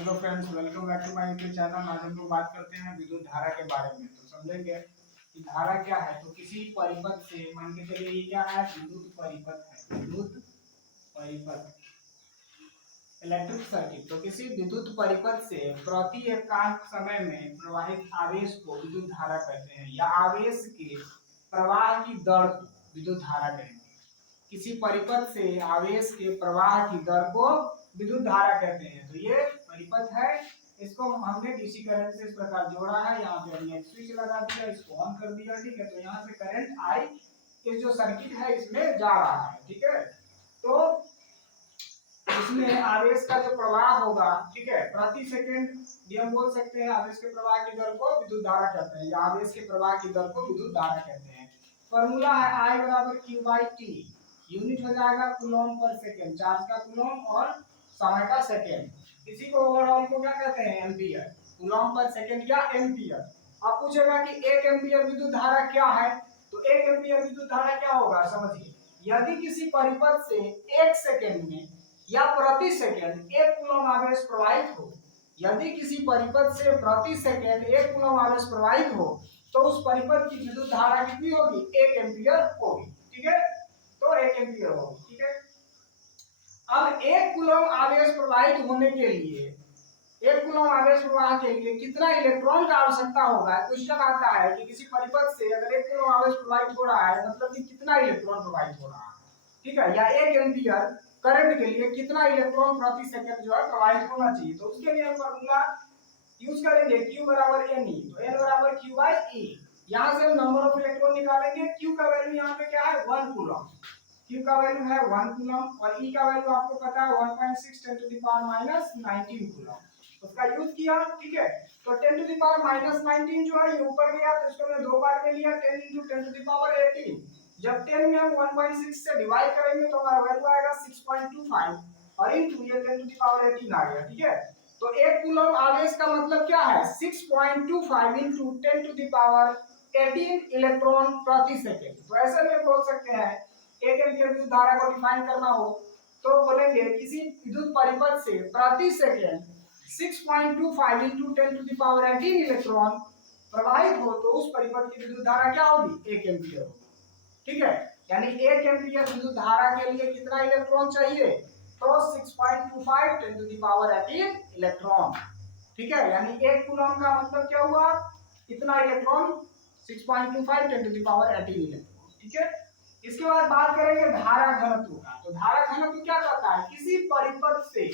Hello friends, welcome back to my YouTube channel. आज हम लोग बात करते हैं विद्युत धारा के बारे में। तो समझेंगे कि धारा क्या है। तो किसी परिपथ से मान के चलिए ये क्या है, विद्युत परिपथ है। विद्युत परिपथ, इलेक्ट्रिक सर्किट। तो किसी विद्युत परिपथ से प्रति एकांक समय में प्रवाहित आवेश को विद्युत धारा कहते हैं, या आवेश के प्रवाह की दर को विद्युत धारा कहेंगे। किसी परिपथ से आवेश के प्रवाह की दर को विद्युत धारा कहते हैं। तो ये परिपथ है, इसको हमने डीसी करंट से इस प्रकार जोड़ा है। यहाँ पे हमने एक स्विच लगा दिया, इसको ऑन कर दिया, ठीक है। तो यहाँ से करंट आई इस जो सर्किट है इसमें जा रहा है, ठीक है। तो इसमें आवेश का जो प्रवाह होगा, ठीक है, प्रति सेकंड भी हम बोल सकते हैं। आवेश के प्रवाह की दर को विद्युत धारा कहते हैं, या आवेश के प्रवाह की दर को विद्युत धारा कहते हैं। फॉर्मूला है I बराबर Q बाई टी। यूनिट हो जाएगा कूलम पर सेकंड, चार्ज का कूलम और समय का सेकंड। इसी को ओवरऑल को क्या कहते हैं, एम्पियर। कूलम पर सेकंड या एम्पियर। अब पूछेगा कि 1 एम्पियर विद्युत धारा क्या है। तो 1 एम्पियर विद्युत धारा क्या होगा, समझिए। यदि किसी परिपथ से 1 सेकंड में या प्रति सेकंड 1 कूलम आवेश प्रवाहित हो, यदि किसी परिपथ से प्रति सेकंड 1 कूलम आवेश प्रवाहित हो, तो उस परिपथ की विद्युत धारा कितनी होगी, 1 एम्पियर होगी, ठीक है। तो 1 एम्पियर होगी, ठीक है। अब 1 कूलम आवेश प्रवाहित होने के लिए, 1 कूलम आवेश प्रवाह के लिए कितना इलेक्ट्रॉन का आवश्यकता होगा। क्वेश्चन आता है कि किसी परिपथ से अगर 1 कूलम आवेश प्रवाहित हो रहा है, मतलब कि कितना इलेक्ट्रॉन प्रवाहित हो रहा है, ठीक है, या 1 एम्पियर करंट के लिए कितना इलेक्ट्रॉन प्रति सेकंड जो है प्रवाहित होना चाहिए। तो उसके लिए हम फॉर्मूला यूज करेंगे Q बराबर Ne। तो N बराबर Q बाई E। यहाँ से हम नंबर ऑफ इलेक्ट्रॉन निकालेंगे। Q का वैल्यू यहाँ पे क्या है, 1 कूलम। Q का वैल्यू है 1 कूलम और E का वैल्यू आपको पता है 1.6 10 टू द पावर -19 कूलम। उसका यूज किया, ठीक है। तो 10 टू द पावर -19 जो है ये ऊपर गया, तो इसको हमने दो पार्ट में लिया, 10 × 10 टू द पावर 18। जब 10 में हम 1.6 से डिवाइड करेंगे तो हमारा वैल्यू आएगा 6.25 और इनटू ये 10 टू द पावर 18 आ गया, ठीक है। तो 1 कूलम आवेश का मतलब क्या है, 6.25 into 10 to the power 18 electron प्रति सेकंड। तो ऐसे में बोल सकते हैं 1 एम्पीयर विद्युत धारा को डिफाइन करना हो तो बोलेंगे किसी विद्युत परिपथ से प्रति second 6.25 into 10 to the power 18 electron प्रवाहित हो, तो उस परिपथ की विद्युत धारा क्या होगी, 1 एम्पीयर होगी, ठीक है। यानी 1 एम्पीयर विद्युत धारा के लिए कितना इलेक्ट्रॉन चाहिए, तो 6.25 10 टू द पावर 18 इलेक्ट्रॉन, ठीक है। यानी 1 कूलम का मतलब क्या हुआ, कितना electron, 6.25 10 to the power 18 electron, ठीक है। इसके बाद बात करेंगे धारा घनत्व का। तो धारा घनत्व क्या कहता है, किसी परिपथ से,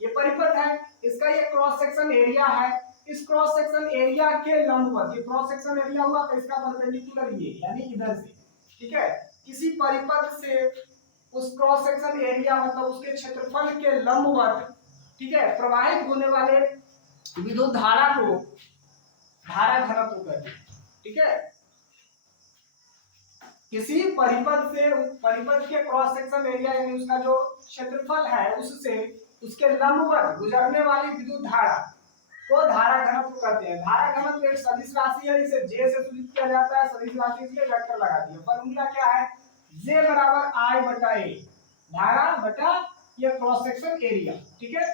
ये परिपथ है, इसका ये क्रॉस सेक्शन एरिया है, इस क्रॉस सेक्शन एरिया के लंबवत, ये क्रॉस सेक्शन एरिया हुआ तो इसका परपेंडिकुलर ये, यानी इधर से, ठीक है। किसी परिपथ से उस क्रॉस सेक्शन एरिया मतलब उसके क्षेत्रफल के लंबवत, ठीक है, प्रवाहित होने वाले विद्युत धारा को धारा घनत्व कहते हैं, ठीक है। किसी परिपथ से, परिपथ के क्रॉस सेक्शन एरिया यानी उसका जो क्षेत्रफल है उससे उसके लंबवत गुजरने वाली विद्युत धारा को धारा घनत्व कहते हैं। धारा घनत्व एक सदिश राशि है, इसे J से सूचित किया जाता है। सदिश राशि इसलिए वेक्टर लगा दिया। फॉर्मूला क्या है, J बराबर I बटा A, धारा बटा ये क्रॉस सेक्शन एरिया, ठीक है।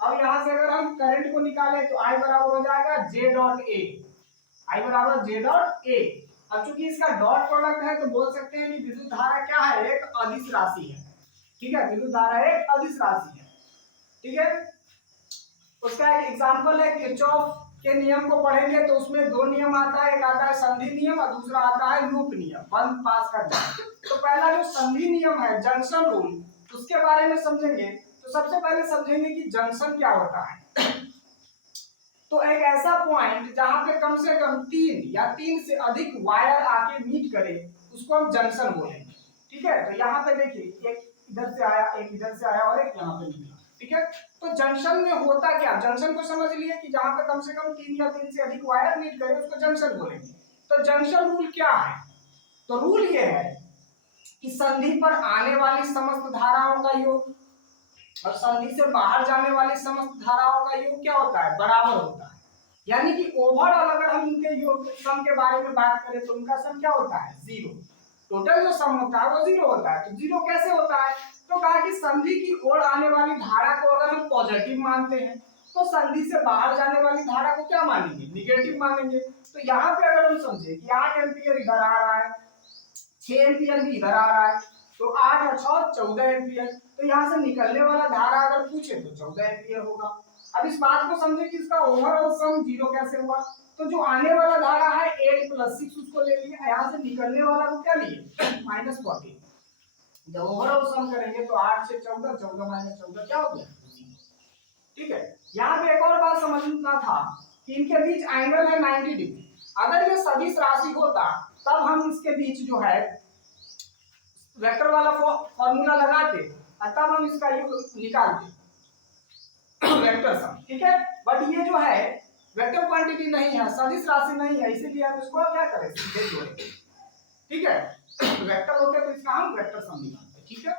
अब यहाँ से अगर हम करंट को निकालें तो I बराबर हो जाएगा J डॉट A, I बराबर J डॉट A। अब चूंकि इसका डॉट प्रोडक्ट है तो बोल सकते हैं कि विद्युत धारा क्या है, एक अदिश राशि है, ठीक है। विद्युत धारा एक अदिश राशि है, ठीक है। उसका एक एग्जांपल है, किरचॉफ के नियम को पढ़ेंगे तो उसमें दो नियम आता है, एक आता है संधि नियम और दूसरा आता है लूप नियम, बंद पास करना। तो पहला जो संधि नियम है, जंक्शन रूल, उसके बारे में समझेंगे। तो सबसे पहले समझेंगे कि जंक्शन क्या होता है। तो एक ऐसा पॉइंट जहां पे कम से कम 3 या 3 से अधिक वायर आके मीट करे उसको हम जंक्शन बोलेंगे, ठीक है। तो यहाँ पे देखिए, एक इधर से आया, एक इधर से आया और एक यहाँ पे निकला, ठीक है। तो जंक्शन में होता क्या, जंक्शन को समझ लिए कि जहां पे कम से कम 3 या 3 से अधिक वायर मीट करे उसको जंक्शन बोलेंगे। तो जंक्शन रूल क्या है, तो रूल ये है कि संधि पर आने वाली समस्त धाराओं का योग और संधि से बाहर जाने वाली समस्त धाराओं का योग क्या होता है, बराबर होता है। यानी कि ओवरऑल अगर हम इनके योग सम के बारे में बात करें तो उनका सम क्या होता है, 0। टोटल जो सम होता है वो 0 होता है। तो 0 कैसे होता है, तो कहा कि संधि की ओर आने वाली धारा को अगर हम पॉजिटिव मानते हैं तो संधि से बाहर जाने वाली धारा को क्या मानेंगे, निगेटिव मानेंगे। तो यहाँ पे अगर हम समझे कि 8 एम्पियर इधर आ रहा है, 6 एम्पियर भी इधर आ रहा है, तो 8 और 6 14 एम्पियर, तो यहाँ से निकलने वाला धारा अगर पूछे तो 14 एम्पियर होगा। अब इस बात को समझे कि इसका ओवरऑल सम 0 कैसे हुआ, तो जो आने वाला धारा है 8 + 6 उसको ले लिए, यहाँ से निकलने वाला को क्या लिए -14। जब ओवरऑल सम करेंगे तो 8 से 14, 14 - 14 क्या हो गया, ठीक है। यहाँ पे एक और बात समझना था कि इनके बीच एंगल है 90 डिग्री। अगर ये सदिश राशि होता तब हम इसके बीच जो है वेक्टर वाला फॉर्मूला लगाते और तब हम इसका योग निकालते वेक्टर सम, ठीक है। बट ये जो है वेक्टर क्वांटिटी नहीं है, सदिश राशि नहीं है, इसीलिए हम इसको क्या करें, सीधे जोड़ेंगे, ठीक है। वेक्टर होते तो इसका हम वेक्टर सम निकालते, ठीक है।